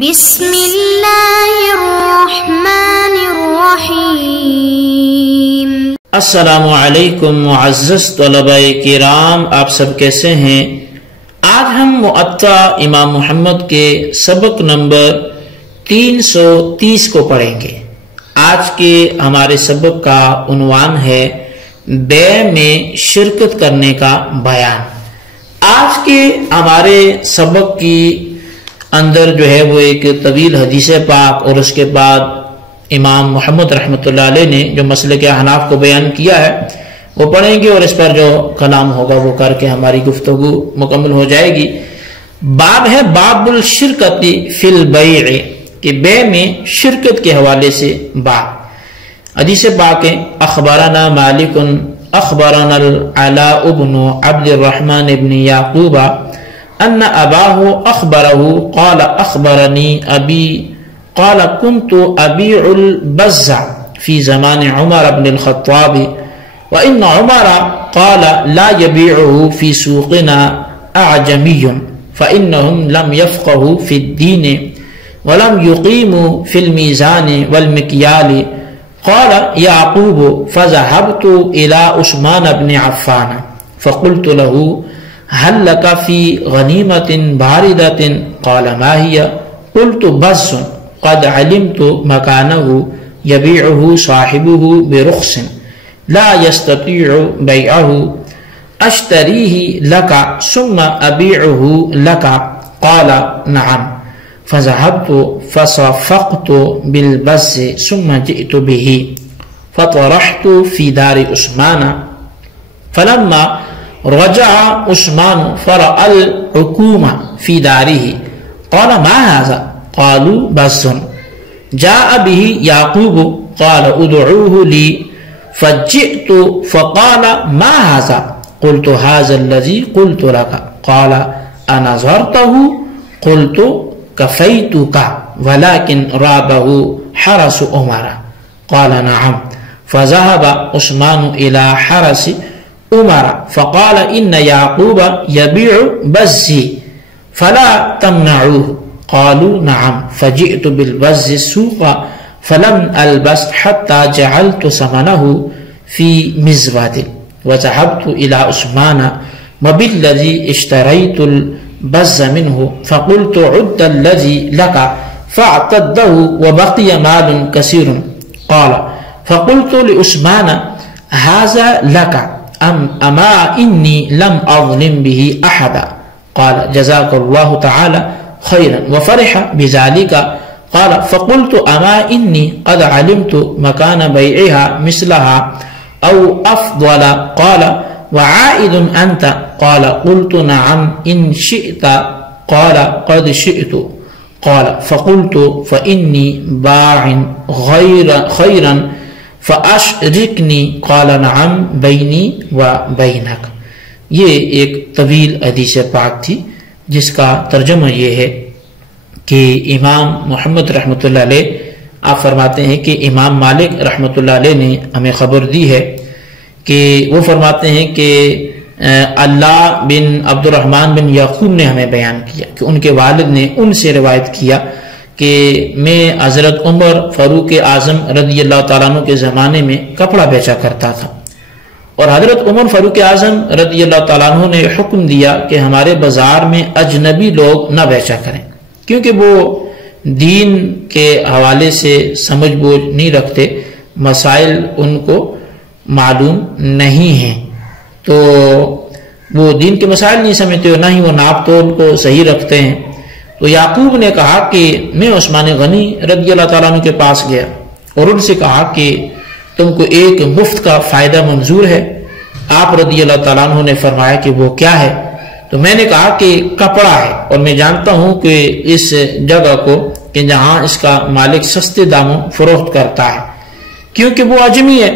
بسم اللہ الرحمن الرحیم۔ السلام علیکم معزز طلباء کرام، آپ سب کیسے ہیں؟ آج ہم مؤطا امام محمد کے سبق نمبر 330 کو پڑھیں گے۔ آج کے ہمارے سبق کا عنوان ہے بیع میں شرکت کرنے کا بیان۔ آج کے ہمارے سبق کی اندر جو ہے وہ ایک طویل حدیث پاک اور اس کے بعد امام محمد رحمۃ اللہ علیہ نے جو مسلک احناف کو بیان کیا ہے وہ پڑھیں گے، اور اس پر جو کلام ہوگا وہ کر کے ہماری گفتگو مکمل ہو جائے گی۔ باب ہے باب الشرکت فی البیع، کہ بیع میں شرکت کے حوالے سے باب۔ حدیث پاک ہے اخبرنا مالک اخبرنا العلاء بن عبد الرحمن بن یعقوب ان اباہ اخبرہ قال اخبرنی ابی قال كنت ابيع البز في زمان عمر بن الخطاب وان عمر قال لا يبيعه في سوقنا اعجمي فانهم لم يفقهوا في الدين ولم يقيموا في الميزان والمكيال۔ قال يعقوب فذهبت الى عثمان بن عفان فقلت له هل لك في غنيمة باردة؟ قال ما هي؟ قلت بز قد علمت مكانه يبيعه صاحبه برخص لا يستطيع بيعه أشتريه لك ثم أبيعه لك؟ قال نعم۔ فذهبت فصفقت بالبز ثم جئت به فطرحت في دار عثمان، فلما رجع عثمان فرأى الحكومة في داره قال ما هذا؟ قالوا بز۔ جاء به يعقوب قال ادعوه لي فجئت فقال ما هذا؟ قلت هذا الذي قلت لك۔ قال أنظرته؟ قلت كفيتك ولكن رابه حرس عمر۔ قال نعم۔ فذهب عثمان إلى حرس عمر فقال إن يعقوب يبيع بزي فلا تمنعوه۔ قالوا نعم۔ فجئت بالبز السوق فلم ألبس حتى جعلت ثمنه في مزود، وذهبت إلى عثمان وبالذي اشتريت البز منه فقلت عد الذي لك فاعتده وبقي مال كثير۔ قال فقلت لعثمان هذا لك أما إني لم أظلم به أحدا؟ قال جزاك الله تعالى خيرا وفرح بذلك۔ قال فقلت أما إني قد علمت مكان بيعها مثلها أو أفضل؟ قال وعائد أنت؟ قال قلت نعم إن شئت۔ قال قد شئت۔ قال فقلت فإني باع خيرا فأشركني؟ قال نعم بيني وبينك۔ یہ ایک طویل حدیث پاک تھی جس کا ترجمہ یہ ہے کہ امام محمد رحمۃ اللہ علیہ آپ فرماتے ہیں کہ امام مالک رحمۃ اللہ علیہ نے ہمیں خبر دی ہے کہ وہ فرماتے ہیں کہ اللہ بن عبد الرحمن بن یعقوب نے ہمیں بیان کیا کہ ان کے والد نے ان سے روایت کیا کہ میں حضرت عمر فاروق اعظم رضی اللہ تعالیٰ عنہ کے زمانے میں کپڑا بیچا کرتا تھا، اور حضرت عمر فاروق اعظم رضی اللہ تعالیٰ عنہ نے حکم دیا کہ ہمارے بازار میں اجنبی لوگ نہ بیچا کریں، کیونکہ وہ دین کے حوالے سے سمجھ بوجھ نہیں رکھتے، مسائل ان کو معلوم نہیں ہیں، تو وہ دین کے مسائل نہیں سمجھتے، نہ ہی وہ ناپ تول کو صحیح رکھتے ہیں۔ تو یعقوب نے کہا کہ میں عثمان غنی رضی اللہ تعالیٰ عنہ کے پاس گیا اور ان سے کہا کہ تم کو ایک مفت کا فائدہ منظور ہے؟ آپ رضی اللہ تعالیٰ عنہ نے فرمایا کہ وہ کیا ہے؟ تو میں نے کہا کہ کپڑا ہے، اور میں جانتا ہوں کہ اس جگہ کو کہ جہاں اس کا مالک سستے داموں فروخت کرتا ہے، کیونکہ وہ اجمی ہے،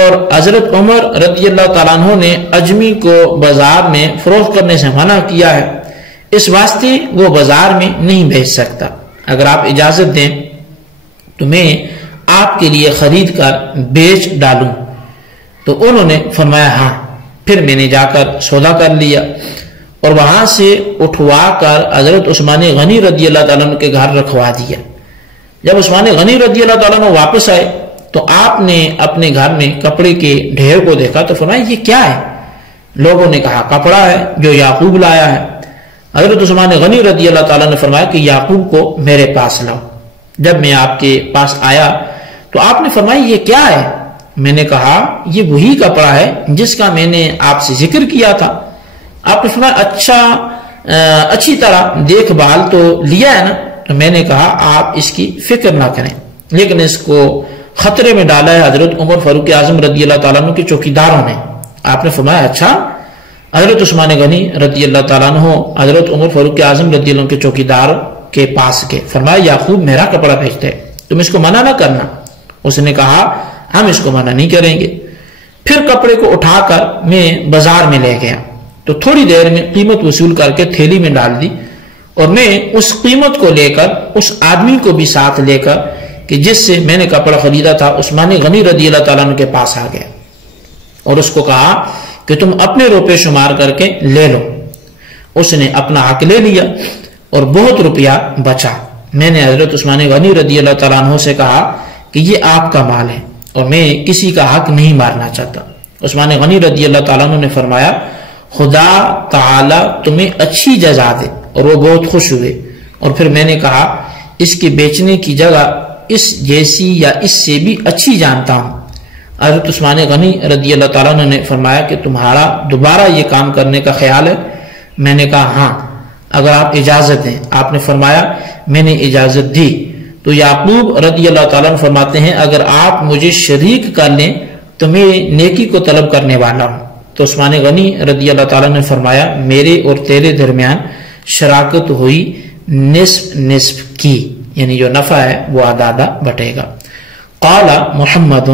اور حضرت عمر رضی اللہ تعالیٰ عنہ نے اجمی کو بازار میں فروخت کرنے سے منع کیا ہے، اس واسطے وہ بازار میں نہیں بیچ سکتا، اگر آپ اجازت دیں تو میں آپ کے لیے خرید کر بیچ ڈالوں۔ تو انہوں نے فرمایا ہاں۔ پھر میں نے جا کر سودا کر لیا، اور وہاں سے اٹھوا کر حضرت عثمان غنی رضی اللہ تعالیٰ عنہ کے گھر رکھوا دیا۔ جب عثمان غنی رضی اللہ تعالیٰ عنہ واپس آئے تو آپ نے اپنے گھر میں کپڑے کے ڈھیر کو دیکھا تو فرمایا یہ کیا ہے؟ لوگوں نے کہا کپڑا ہے جو یعقوب لایا ہے۔ حضرت عثمان غنی رضی اللہ تعالیٰ نے فرمایا کہ یعقوب کو میرے پاس لاؤ۔ جب میں آپ کے پاس آیا تو آپ نے فرمایا یہ کیا ہے؟ میں نے کہا یہ وہی کپڑا ہے جس کا میں نے آپ سے ذکر کیا تھا۔ آپ نے فرمایا اچھی طرح دیکھ بھال تو لیا ہے نا؟ تو میں نے کہا آپ اس کی فکر نہ کریں، لیکن اس کو خطرے میں ڈالا ہے حضرت عمر فاروق اعظم رضی اللہ تعالیٰ عنہ کے چوکیداروں نے۔ آپ نے فرمایا اچھا؟ حضرت عثمان غنی رضی اللہ تعالیٰ عنہ حضرت عمر فاروق اعظم رضی اللہ عنہ کے چوکیدار کے پاس گئے، فرمایا یعقوب میرا کپڑا بھیجتے ہے، تم اس کو منع نہ کرنا۔ اس نے کہا ہم اس کو منع نہیں کریں گے۔ پھر کپڑے کو اٹھا کر میں بازار میں لے گیا تو تھوڑی دیر میں قیمت وصول کر کے تھیلی میں ڈال دی، اور میں اس قیمت کو لے کر اس آدمی کو بھی ساتھ لے کر کہ جس سے میں نے کپڑا خریدا تھا عثمان غنی رضی اللہ تعالیٰ عنہ کے پاس آ گیا اور اس کو کہا کہ تم اپنے روپے شمار کر کے لے لو۔ اس نے اپنا حق لے لیا اور بہت روپیہ بچا۔ میں نے حضرت عثمان غنی رضی اللہ تعالیٰ عنہ سے کہا کہ یہ آپ کا مال ہے اور میں کسی کا حق نہیں مارنا چاہتا۔ عثمان غنی رضی اللہ تعالیٰ عنہ نے فرمایا خدا تعالی تمہیں اچھی جزا دے، اور وہ بہت خوش ہوئے۔ اور پھر میں نے کہا اس کے بیچنے کی جگہ اس جیسی یا اس سے بھی اچھی جانتا ہوں۔ حضرت عثمان غنی رضی اللہ تعالیٰ عنہ نے فرمایا کہ تمہارا دوبارہ یہ کام کرنے کا خیال ہے؟ میں نے کہا ہاں اگر آپ اجازت دیں۔ آپ نے فرمایا میں نے اجازت دی۔ تو یعقوب رضی اللہ تعالیٰ عنہ فرماتے ہیں اگر آپ مجھے شریک کر لیں تو میں نیکی کو طلب کرنے والا ہوں۔ تو عثمان غنی رضی اللہ تعالیٰ نے فرمایا میرے اور تیرے درمیان شراکت ہوئی نصف نصف کی، یعنی جو نفع ہے وہ آدھا آدھا بٹے گا۔ قال محمد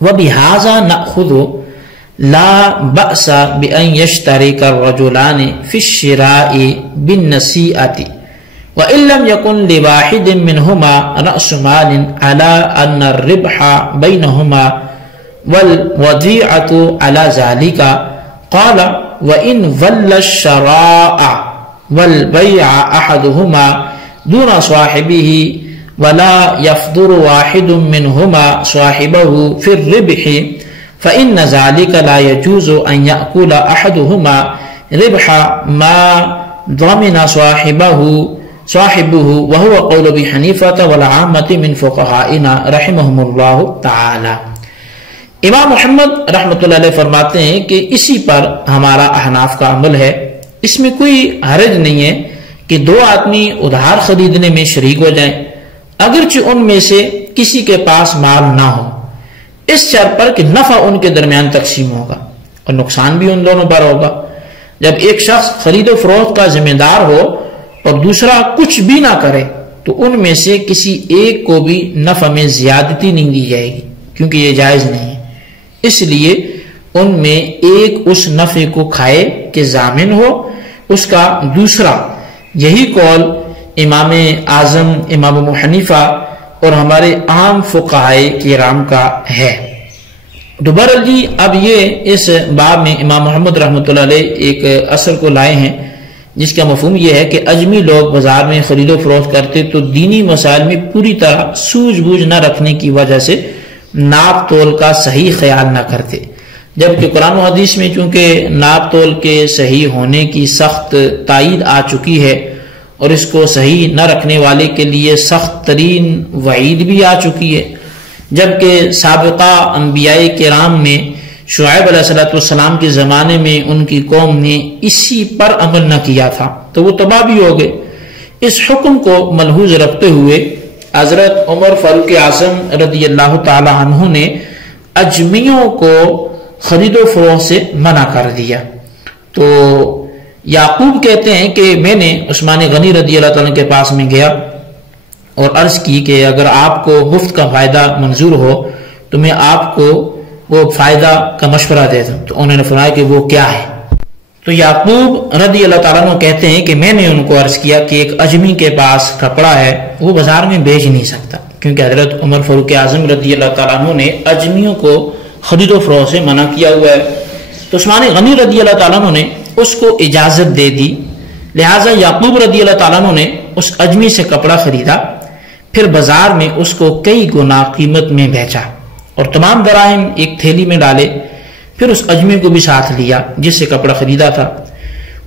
وبهذا نأخذ لا بأس بأن يشترك الرجلان في الشراء بالنسيئة وإن لم يكن لواحد منهما رأس مال على أن الربح بينهما والوديعة على ذلك قال وإن ول الشراء والبيع أحدهما دون صاحبه ولا يفضر واحد منهما صاحبه في الربح فإن ذلك لا يجوز أن يأكل أحدهما ربح ما ضمن صاحبه وهو قول أبي حنيفة والعامة من فقهائنا رحمهم الله تعالى۔ امام محمد رحمۃ اللہ علیہ فرماتے ہیں کہ اسی پر ہمارا احناف کا عمل ہے، اس میں کوئی حرج نہیں ہے کہ دو آدمی ادھار خریدنے میں شریک ہو جائیں اگرچہ ان میں سے کسی کے پاس مال نہ ہو، اس شرط پر کہ نفع ان کے درمیان تقسیم ہوگا اور نقصان بھی ان دونوں پر ہوگا۔ جب ایک شخص خرید و فروخت کا ذمہ دار ہو اور دوسرا کچھ بھی نہ کرے تو ان میں سے کسی ایک کو بھی نفع میں زیادتی نہیں دی جائے گی، کیونکہ یہ جائز نہیں ہے۔ اس لیے ان میں ایک اس نفع کو کھائے کہ ضامن ہو اس کا دوسرا۔ یہی قول امام اعظم امام ابو حنیفہ اور ہمارے عام فقہائے کرام کا ہے۔ دوبارہ جی اب یہ اس باب میں امام محمد رحمۃ اللہ علیہ ایک اثر کو لائے ہیں جس کا مفہوم یہ ہے کہ اجمی لوگ بازار میں خرید و فروخت کرتے تو دینی مسائل میں پوری طرح سوجھ بوجھ نہ رکھنے کی وجہ سے ناپ تول کا صحیح خیال نہ کرتے، جبکہ قرآن و حدیث میں چونکہ ناپ تول کے صحیح ہونے کی سخت تائید آ چکی ہے اور اس کو صحیح نہ رکھنے والے کے لیے سخت ترین وعید بھی آ چکی ہے، جبکہ سابقہ انبیاء کرام میں شعیب علیہ السلام کے زمانے میں ان کی قوم نے اسی پر عمل نہ کیا تھا تو وہ تباہ بھی ہو گئے۔ اس حکم کو ملحوظ رکھتے ہوئے حضرت عمر فاروق اعظم رضی اللہ تعالی عنہ نے اجمیوں کو خرید و فروخت سے منع کر دیا۔ تو یعقوب کہتے ہیں کہ میں نے عثمان غنی رضی اللہ تعالیٰ کے پاس میں گیا اور عرض کی کہ اگر آپ کو مفت کا فائدہ منظور ہو تو میں آپ کو وہ فائدہ کا مشورہ دے دوں۔ تو انہوں نے فرمایا کہ وہ کیا ہے؟ تو یعقوب رضی اللہ تعالیٰ عنہ کہتے ہیں کہ میں نے ان کو عرض کیا کہ ایک اجمی کے پاس کپڑا ہے وہ بازار میں بیچ نہیں سکتا، کیونکہ حضرت عمر فاروق اعظم رضی اللہ تعالیٰ عنہ نے اجمیوں کو خرید و فروخت سے منع کیا ہوا ہے۔ تو عثمان غنی رضی اللہ تعالیٰ عنہ نے اس کو اجازت دے دی، لہٰذا یعقوب رضی اللہ تعالیٰ عنہ نے اس اجمی سے کپڑا خریدا، پھر بازار میں اس کو کئی گنا قیمت میں بیچا اور تمام دراہم ایک تھیلی میں ڈالے، پھر اس اجمی کو بھی ساتھ لیا جس سے کپڑا خریدا تھا۔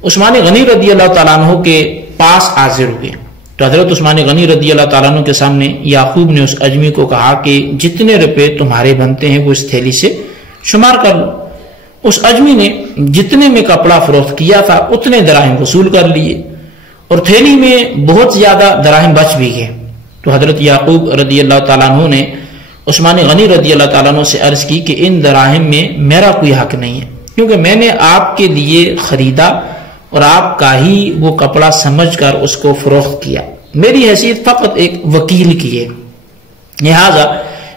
عثمان غنی رضی اللہ تعالیٰ عنہ کے پاس حاضر ہوئے تو حضرت عثمان غنی رضی اللہ تعالیٰ عنہ کے سامنے یعقوب نے اس اجمی کو کہا کہ جتنے روپے تمہارے بنتے ہیں وہ اس تھیلی سے شمار کر لو۔ اس اجمی نے جتنے میں کپڑا فروخت کیا تھا اتنے دراہم وصول کر لیے اور تھیلی میں بہت زیادہ دراہم بچ بھی گئے۔ تو حضرت یعقوب رضی اللہ تعالیٰ عنہ نے عثمان غنی رضی اللہ تعالیٰ عنہ سے عرض کی کہ ان دراہم میں میرا کوئی حق نہیں ہے، کیونکہ میں نے آپ کے لیے خریدا اور آپ کا ہی وہ کپڑا سمجھ کر اس کو فروخت کیا، میری حیثیت فقط ایک وکیل کی ہے، لہذا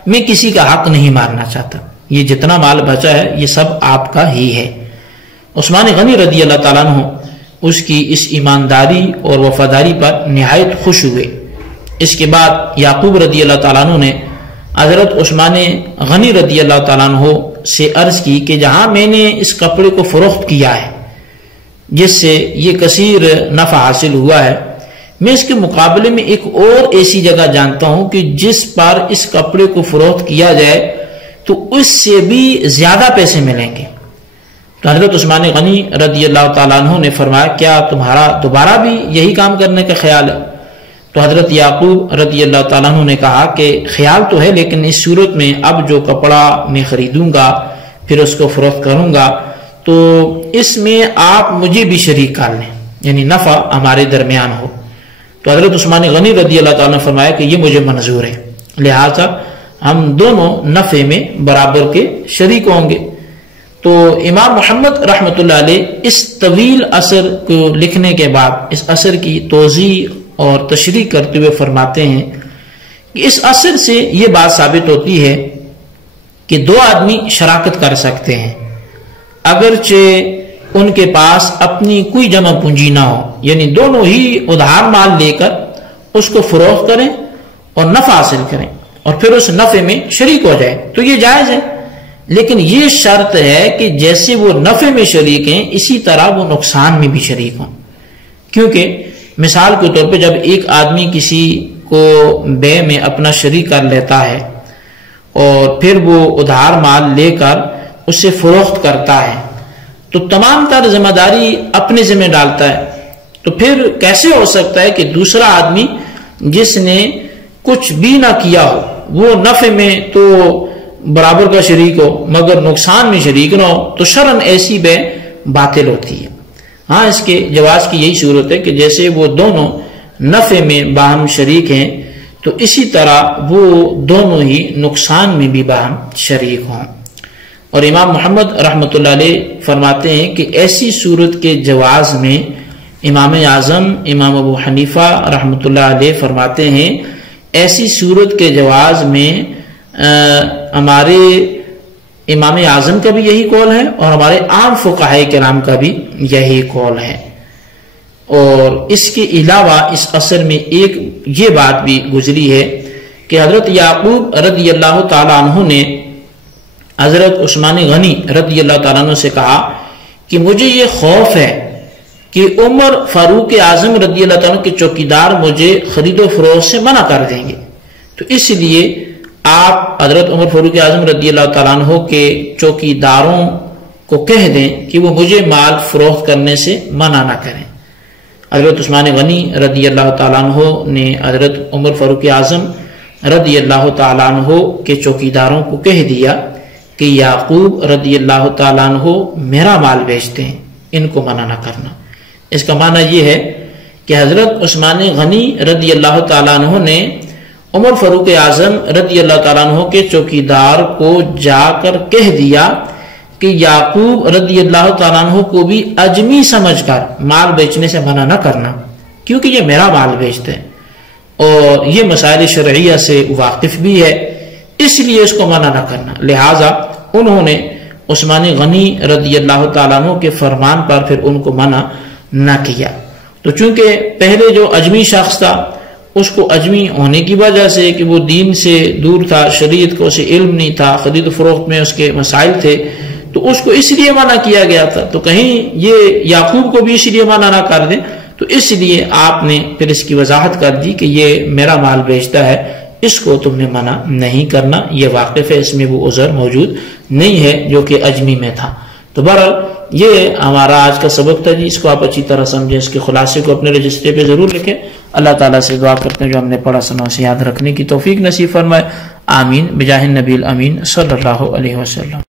میں کسی کا حق نہیں مارنا چاہتا، یہ جتنا مال بچا ہے یہ سب آپ کا ہی ہے۔ عثمان غنی رضی اللہ تعالیٰ عنہ اس کی اس ایمانداری اور وفاداری پر نہایت خوش ہوئے۔ اس کے بعد یعقوب رضی اللہ تعالیٰ عنہ نے حضرت عثمان غنی رضی اللہ تعالیٰ عنہ سے عرض کی کہ جہاں میں نے اس کپڑے کو فروخت کیا ہے جس سے یہ کثیر نفع حاصل ہوا ہے، میں اس کے مقابلے میں ایک اور ایسی جگہ جانتا ہوں کہ جس پر اس کپڑے کو فروخت کیا جائے تو اس سے بھی زیادہ پیسے ملیں گے۔ تو حضرت عثمان غنی رضی اللہ تعالیٰ عنہ نے فرمایا کیا تمہارا دوبارہ بھی یہی کام کرنے کا خیال ہے؟ تو حضرت یعقوب رضی اللہ تعالیٰ عنہ نے کہا کہ خیال تو ہے، لیکن اس صورت میں اب جو کپڑا میں خریدوں گا پھر اس کو فروخت کروں گا تو اس میں آپ مجھے بھی شریک کر لیں، یعنی نفع ہمارے درمیان ہو۔ تو حضرت عثمان غنی رضی اللہ تعالیٰ نے فرمایا کہ یہ مجھے منظور ہے، لہٰذا ہم دونوں نفع میں برابر کے شریک ہوں گے۔ تو امام محمد رحمۃ اللہ علیہ اس طویل اثر کو لکھنے کے بعد اس اثر کی توضیح اور تشریح کرتے ہوئے فرماتے ہیں کہ اس اثر سے یہ بات ثابت ہوتی ہے کہ دو آدمی شراکت کر سکتے ہیں اگرچہ ان کے پاس اپنی کوئی جمع پونجی نہ ہو، یعنی دونوں ہی ادھار مال لے کر اس کو فروخت کریں اور نفع حاصل کریں اور پھر اس نفع میں شریک ہو جائے تو یہ جائز ہے، لیکن یہ شرط ہے کہ جیسے وہ نفع میں شریک ہیں اسی طرح وہ نقصان میں بھی شریک ہوں۔ کیونکہ مثال کے طور پہ جب ایک آدمی کسی کو بے میں اپنا شریک کر لیتا ہے اور پھر وہ ادھار مال لے کر اسے فروخت کرتا ہے تو تمام تر ذمہ داری اپنے ذمہ ڈالتا ہے، تو پھر کیسے ہو سکتا ہے کہ دوسرا آدمی جس نے کچھ بھی نہ کیا ہو وہ نفع میں تو برابر کا شریک ہو مگر نقصان میں شریک نہ ہو؟ تو شرعاً ایسی بے باطل ہوتی ہے۔ ہاں اس کے جواز کی یہی صورت ہے کہ جیسے وہ دونوں نفع میں باہم شریک ہیں تو اسی طرح وہ دونوں ہی نقصان میں بھی باہم شریک ہوں۔ اور امام محمد رحمۃ اللہ علیہ فرماتے ہیں کہ ایسی صورت کے جواز میں امام اعظم امام ابو حنیفہ رحمۃ اللہ علیہ فرماتے ہیں ایسی صورت کے جواز میں ہمارے امام اعظم کا بھی یہی قول ہے اور ہمارے عام فقہائے کرام کا بھی یہی قول ہے۔ اور اس کے علاوہ اس اثر میں ایک یہ بات بھی گزری ہے کہ حضرت یعقوب رضی اللہ تعالیٰ عنہ نے حضرت عثمان غنی رضی اللہ تعالیٰ عنہ سے کہا کہ مجھے یہ خوف ہے کہ عمر فاروق اعظم رضی اللہ تعالیٰ کے چوکیدار مجھے خرید و فروخت سے منع کر دیں گے، تو اس لیے آپ حضرت عمر فاروق اعظم رضی اللہ تعالیٰ عنہ کے چوکیداروں کو کہہ دیں کہ وہ مجھے مال فروخت کرنے سے منع نہ کریں۔ حضرت عثمان غنی رضی اللہ تعالیٰ عنہ نے حضرت عمر فاروق اعظم رضی اللہ تعالیٰ عنہ کے چوکیداروں کو کہہ دیا کہ یعقوب رضی اللہ تعالیٰ عنہ میرا مال بیچتے ہیں، ان کو منع نہ کرنا۔ اس کا معنی یہ ہے کہ حضرت عثمان غنی رضی اللہ تعالیٰ عنہ نے عمر فاروق اعظم رضی اللہ تعالیٰ عنہ کے چوکیدار کو جا کر کہہ دیا کہ یعقوب رضی اللہ تعالیٰ عنہ کو بھی اجمی سمجھ کر مال بیچنے سے منع نہ کرنا، کیونکہ یہ میرا مال بیچتے ہیں اور یہ مسائل شرعیہ سے واقف بھی ہے، اس لیے اس کو منع نہ کرنا۔ لہٰذا انہوں نے عثمان غنی رضی اللہ تعالیٰ عنہ کے فرمان پر پھر ان کو منع نہ کیا۔ تو چونکہ پہلے جو اجمی شخص تھا اس کو اجمی ہونے کی وجہ سے کہ وہ دین سے دور تھا، شریعت کو اسے علم نہیں تھا، خرید و فروخت میں اس کے مسائل تھے، تو اس کو اس لیے منع کیا گیا تھا، تو کہیں یہ یعقوب کو بھی اس لیے منع نہ کر دیں، تو اس لیے آپ نے پھر اس کی وضاحت کر دی کہ یہ میرا مال بیچتا ہے، اس کو تم نے منع نہیں کرنا، یہ واقف ہے، اس میں وہ عذر موجود نہیں ہے جو کہ اجمی میں تھا۔ تو بہرحال یہ ہمارا آج کا سبق تھا جی، اس کو آپ اچھی طرح سمجھیں، اس کے خلاصے کو اپنے رجسٹر پہ ضرور لکھیں۔ اللہ تعالیٰ سے دعا کرتے ہیں جو ہم نے پڑھا سنا اسے یاد رکھنے کی توفیق نصیب فرمائے، آمین بجاہ النبی الامین صلی اللہ علیہ وسلم۔